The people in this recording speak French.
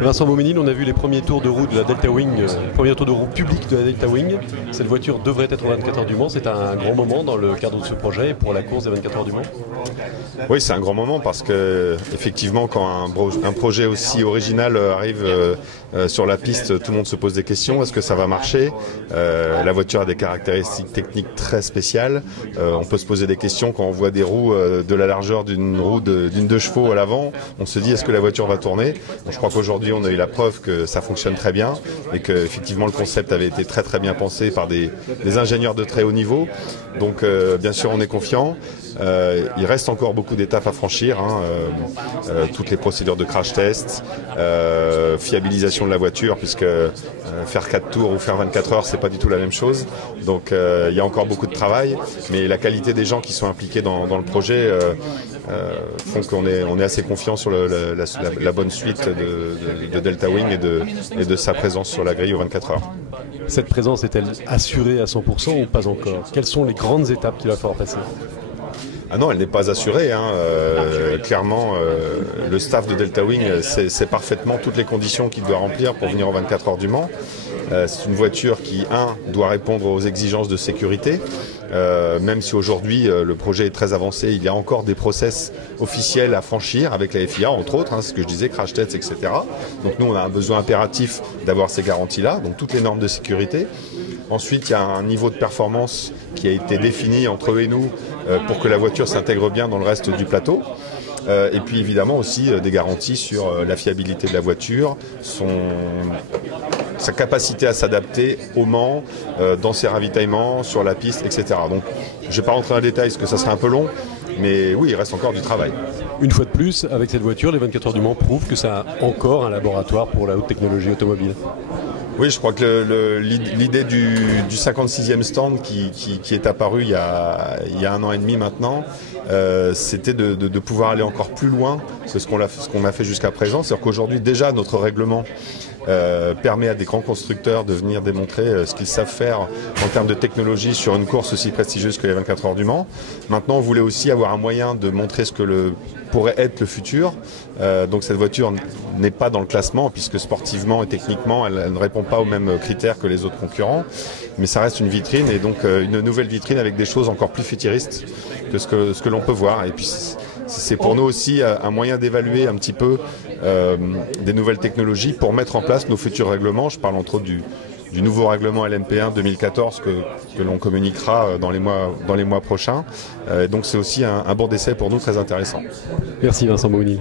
Vincent Beauménil, on a vu les premiers tours de roue de la Delta Wing, premier tour de roue public de la Delta Wing. Cette voiture devrait être aux 24 heures du Mans. C'est un grand moment dans le cadre de ce projet et pour la course des 24 heures du Mans. Oui, c'est un grand moment parce que effectivement, quand un projet aussi original arrive sur la piste, tout le monde se pose des questions. Est-ce que ça va marcher? La voiture a des caractéristiques techniques très spéciales. On peut se poser des questions quand on voit des roues de la largeur d'une roue d'une 2 chevaux à l'avant. On se dit, est-ce que la voiture va tourner? Bon, je crois qu'aujourd'hui, on a eu la preuve que ça fonctionne très bien et que effectivement le concept avait été très bien pensé par des ingénieurs de très haut niveau. Donc bien sûr, on est confiant. Il reste encore beaucoup d'étapes à franchir, toutes les procédures de crash test, fiabilisation de la voiture, puisque faire 4 tours ou faire 24 heures, c'est pas du tout la même chose. Donc il y a encore beaucoup de travail, mais la qualité des gens qui sont impliqués dans le projet font qu'on est assez confiant sur la bonne suite de Delta Wing et de sa présence sur la grille aux 24 heures. Cette présence est-elle assurée à 100% ou pas encore? Quelles sont les grandes étapes qu'il va falloir passer? Ah non, elle n'est pas assurée. Clairement, le staff de Delta Wing sait parfaitement toutes les conditions qu'il doit remplir pour venir aux 24 heures du Mans. C'est une voiture qui, doit répondre aux exigences de sécurité. Même si aujourd'hui le projet est très avancé, il y a encore des process officiels à franchir avec la FIA, entre autres, ce que je disais, crash tests, etc. Donc nous, on a un besoin impératif d'avoir ces garanties-là, donc toutes les normes de sécurité. Ensuite, il y a un niveau de performance qui a été défini entre eux et nous pour que la voiture s'intègre bien dans le reste du plateau. Et puis évidemment aussi des garanties sur la fiabilité de la voiture, sa capacité à s'adapter au Mans, dans ses ravitaillements, sur la piste, etc. Donc je ne vais pas rentrer dans les détails parce que ça serait un peu long, mais oui, il reste encore du travail. Une fois de plus, avec cette voiture, les 24 heures du Mans prouvent que ça a encore un laboratoire pour la haute technologie automobile. Oui, je crois que l'idée du 56e stand qui est apparu il y a 1 an et demi maintenant, c'était de pouvoir aller encore plus loin que ce qu'on a fait jusqu'à présent. C'est-à-dire qu'aujourd'hui, déjà, notre règlement permet à des grands constructeurs de venir démontrer ce qu'ils savent faire en termes de technologie sur une course aussi prestigieuse que les 24 heures du Mans. Maintenant, on voulait aussi avoir un moyen de montrer ce que pourrait être le futur. Donc cette voiture n'est pas dans le classement puisque sportivement et techniquement, elle ne répond pas aux mêmes critères que les autres concurrents. Mais ça reste une vitrine et donc une nouvelle vitrine avec des choses encore plus futuristes que ce que l'on peut voir. Et puis c'est pour nous aussi un moyen d'évaluer un petit peu des nouvelles technologies pour mettre en place nos futurs règlements. Je parle entre autres du nouveau règlement LMP1 2014 que l'on communiquera dans les mois prochains. Donc c'est aussi un banc d'essai pour nous très intéressant. Merci Vincent Beauménil.